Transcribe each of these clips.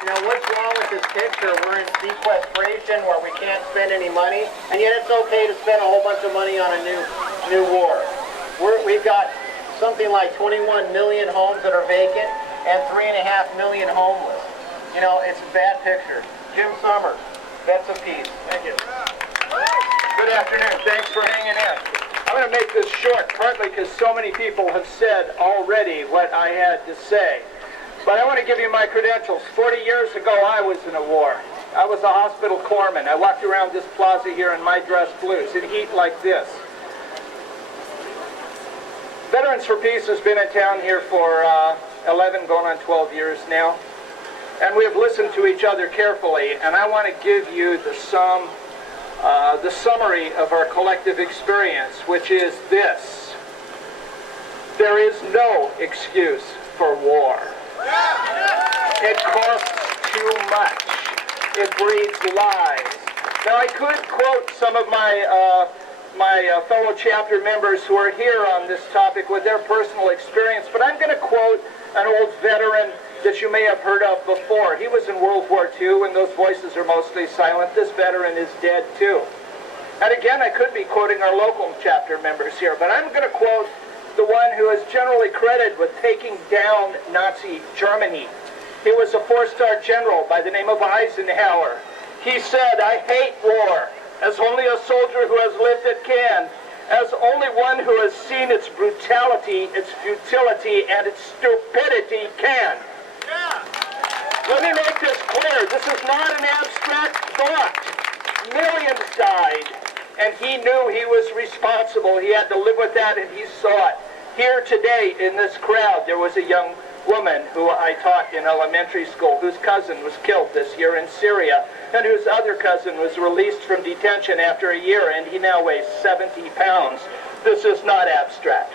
You know, what's wrong with this picture? We're in sequestration where we can't spend any money, and yet it's okay to spend a whole bunch of money on a new war. We've got something like 21 million homes that are vacant and 3.5 million homeless. You know, it's a bad picture. Jim Summers, Vets of Peace. Thank you. Good afternoon. Thanks for hanging in. I'm going to make this short, partly because so many people have said already what I had to say. But I want to give you my credentials. 40 years ago, I was in a war. I was a hospital corpsman. I walked around this plaza here in my dress blues in heat like this. Veterans for Peace has been in town here for 11, going on 12 years now. And we have listened to each other carefully. And I want to give you the summary of our collective experience, which is this. There is no excuse for war. It costs too much. It breeds lies. Now, I could quote some of my fellow chapter members who are here on this topic with their personal experience, but I'm going to quote an old veteran that you may have heard of before. He was in World War II, and those voices are mostly silent. This veteran is dead, too. And again, I could be quoting our local chapter members here, but I'm going to quote the one who is generally credited with taking down Nazi Germany. He was a four-star general by the name of Eisenhower. He said, "I hate war, as only a soldier who has lived it can, as only one who has seen its brutality, its futility, and its stupidity can." Let me make this clear. This is not an abstract thought. Millions died, and he knew he was responsible. He had to live with that, and he saw it. Here today in this crowd, there was a young woman who I taught in elementary school whose cousin was killed this year in Syria, and whose other cousin was released from detention after a year, and he now weighs 70 pounds. This is not abstract.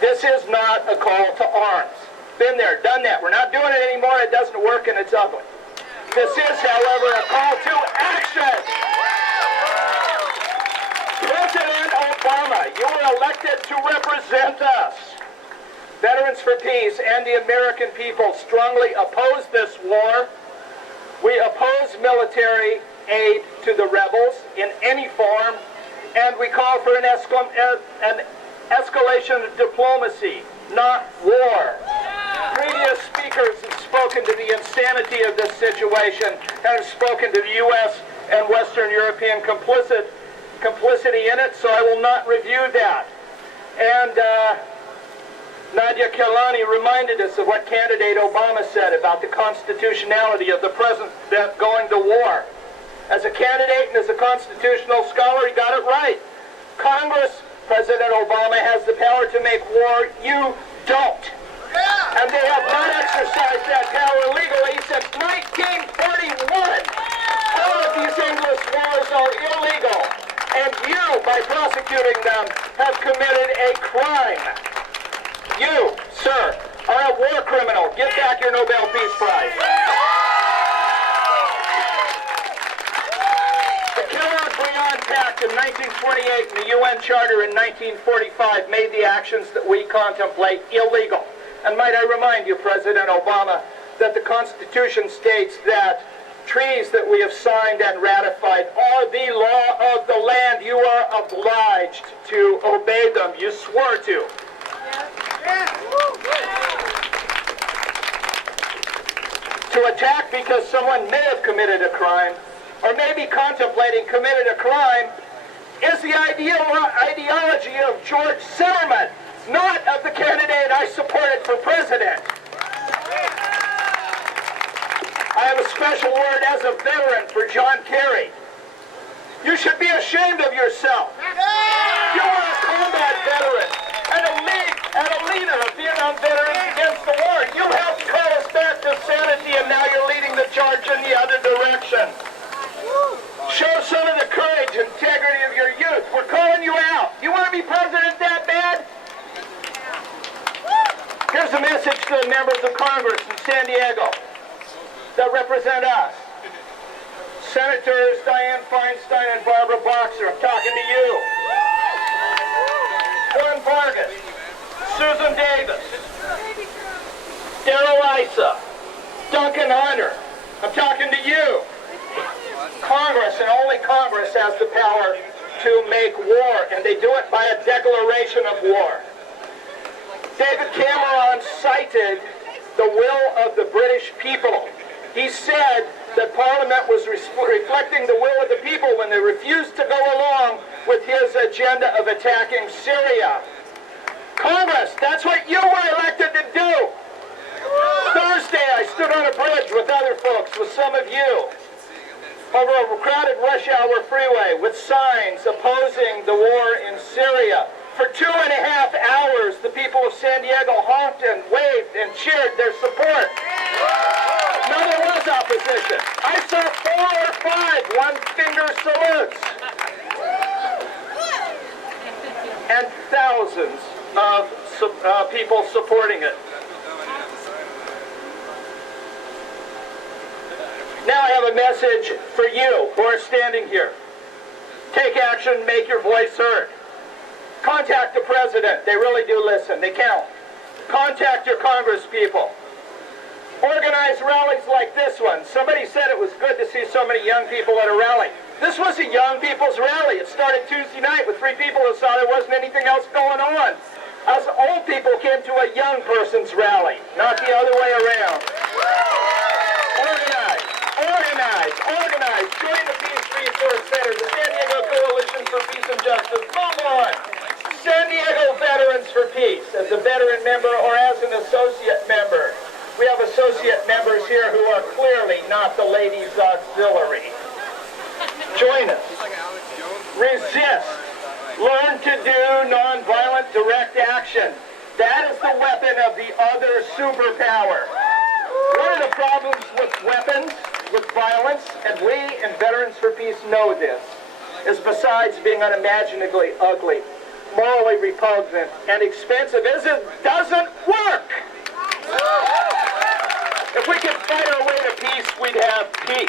This is not a call to arms. Been there, done that. We're not doing it anymore. It doesn't work, and it's ugly. This is, however, a call to action. President Obama, you were elected to represent us. Veterans for Peace and the American people strongly oppose this war. We oppose military aid to the rebels in any form, and we call for an escalation of diplomacy, not war. Previous speakers have spoken to the insanity of this situation and have spoken to the U.S. and Western European complicity in it, so I will not review that. And Nadia Kelani reminded us of what candidate Obama said about the constitutionality of the president going to war. As a candidate and as a constitutional scholar, he got it right. Congress, President Obama, has the power to make war. You don't. And they have not exercised that power legally since 1941. All of these endless wars are illegal. And you, by prosecuting them, have committed a crime. You, sir, are a war criminal. Get back your Nobel Peace Prize. The Kerry-Briand Pact in 1928 and the UN Charter in 1945 made the actions that we contemplate illegal. And might I remind you, President Obama, that the Constitution states that treaties that we have signed and ratified are the law of the land. You are obliged to obey them. You swore to. To attack because someone may have committed a crime or may be contemplating committed a crime is the ideology of George Zimmerman, not of the candidate I supported for president. I have a special word as a veteran for John Kerry. You should be ashamed of yourself. You are a combat veteran and a leader of Vietnam veterans against the war. You helped call us back to sanity, and now you're leading the charge in the other direction. Show some of the courage and integrity of your youth. We're calling you out. You want to be president that bad? Here's a message to the members of Congress in San Diego that represent us. Senators Dianne, Feinstein, and Barbara Boxer, I'm talking to you. Juan Vargas, Susan Davis, Darrell, Issa, Duncan, Duncan Hunter, I'm talking to you. Congress, and only Congress, has the power to make war, and they do it by a declaration of war. David Cameron cited the will of the British people. He said that Parliament was reflecting the will of the people when they refused to go along with his agenda of attacking Syria. Congress, that's what you were elected to do. Thursday, I stood on a bridge with other folks, with some of you, over a crowded rush hour freeway with signs opposing the war in Syria. For 2.5 hours, the people of San Diego honked and waved and cheered their support. No, there was opposition. I saw 4 or 5 one-finger salutes. And thousands of people supporting it. Now I have a message for you who are standing here. Take action, make your voice heard. Contact the president. They really do listen. They count. Contact your Congress people. Organize rallies like this one. Somebody said it was good to see so many young people at a rally. This was a young people's rally. It started Tuesday night with 3 people who saw there wasn't anything else going on. Us old people came to a young person's rally, not the other way around. Organize, organize, organize. Join the Peace Resource Center, the San Diego Coalition for Peace and Justice. Come on. San Diego Veterans for Peace, as a veteran member or as an associate member. We have associate members here who are clearly not the ladies' auxiliary. Join us. Resist. Learn to do nonviolent direct action. That is the weapon of the other superpower. One of the problems with weapons, with violence, and we in Veterans for Peace know this, is besides being unimaginably ugly, morally repugnant, and expensive, is it doesn't work. If we could fight our way to peace, we'd have peace.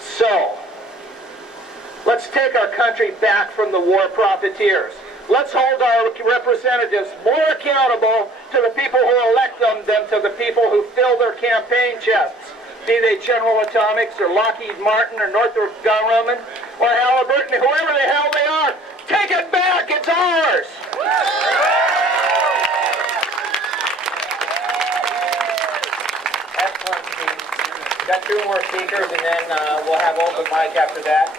So, let's take our country back from the war profiteers. Let's hold our representatives more accountable to the people who elect them than to the people who fill their campaign chests. Be they General Atomics or Lockheed Martin or Northrop Grumman or Halliburton, whoever the hell they are. Take it back, it's ours! Excellent, Steve. Got 2 more speakers, and then we'll have open mic after that.